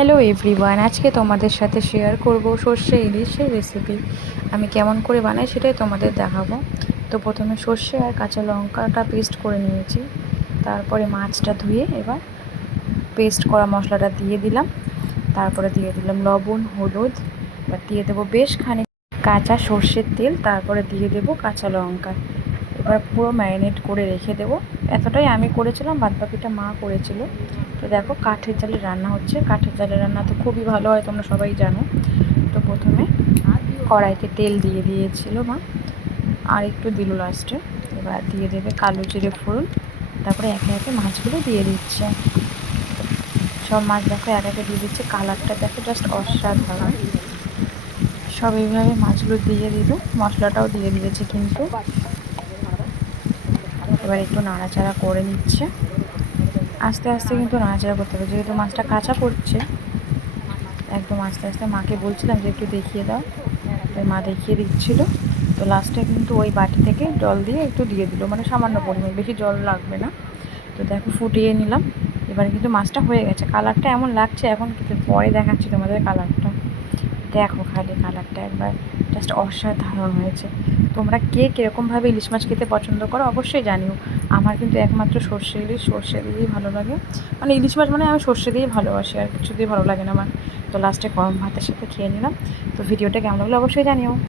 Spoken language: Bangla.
হ্যালো এভরিওয়ান, আজকে তোমাদের সাথে শেয়ার করব সর্ষে ইলিশের রেসিপি। আমি কেমন করে বানাই সেটাই তোমাদের দেখাবো। তো প্রথমে সর্ষে আর কাঁচা লঙ্কাটা পেস্ট করে নিয়েছি, তারপরে মাছটা ধুয়ে এবার পেস্ট করা মশলাটা দিয়ে দিলাম, তারপরে দিয়ে দিলাম লবণ, হলুদ, এবার দিয়ে দেবো বেশ খানিক কাঁচা সর্ষের তেল, তারপরে দিয়ে দেবো কাঁচা লঙ্কা। এবার পুরো ম্যারিনেট করে রেখে দেবো। এতটাই আমি করেছিলাম, বাদবাকিটা মা করেছিল। তো দেখো কাঠের জালে রান্না হচ্ছে। কাঠের জালে রান্না তো খুবই ভালো হয়, তোমরা সবাই জানো। তো প্রথমে কড়াইতে তেল দিয়ে দিয়েছিল মা, আর একটু দিল লাস্টে। এবার দিয়ে দেবে কালো জিরে ফোড়ন, তারপরে একে একে মাছগুলো দিয়ে দিচ্ছে। সব মাছ দেখো একে একে দিয়ে দিচ্ছে, কালারটা দেখো জাস্ট অসাধারণ। সব এইভাবে মাছগুলো দিয়ে দিল, মশলাটাও দিয়ে দিয়েছে কিন্তু। এবার একটু নাড়াচাড়া করে নিচ্ছে, আস্তে আস্তে কিন্তু নাড়াচাড়া করতে হবে, যেহেতু মাছটা কাঁচা পড়ছে। একদম আস্তে আস্তে মাকে বলছিলাম যে একটু দেখিয়ে দাও, তো মা দেখিয়ে দিচ্ছিলো। তো লাস্টে কিন্তু ওই বাটি থেকে জল দিয়ে একটু দিয়ে দিল, মানে সামান্য পরিমাণ, বেশি জল লাগবে না। তো দেখো ফুটিয়ে নিলাম। এবারে কিন্তু মাছটা হয়ে গেছে, কালারটা এমন লাগছে এখন, কিন্তু পরে দেখাচ্ছি তোমাদের কালারটা। দেখো খালি কালারটা একবার জাস্ট অসাধারণ হয়েছে। তোমরা কে কীরকমভাবে ইলিশ মাছ খেতে পছন্দ করো অবশ্যই জানিও। আমার কিন্তু একমাত্র সর্ষে ইলিশ, সর্ষে দিয়েই ভালো লাগে। মানে ইলিশ মাছ মানে আমি সর্ষে দিয়েই ভালোবাসি, আর কিছু দিয়ে ভালো লাগে না আমার। তো লাস্টে গরম ভাতের সাথে খেয়ে নিলাম। তো ভিডিওটা কেমন লাগলো অবশ্যই জানিও।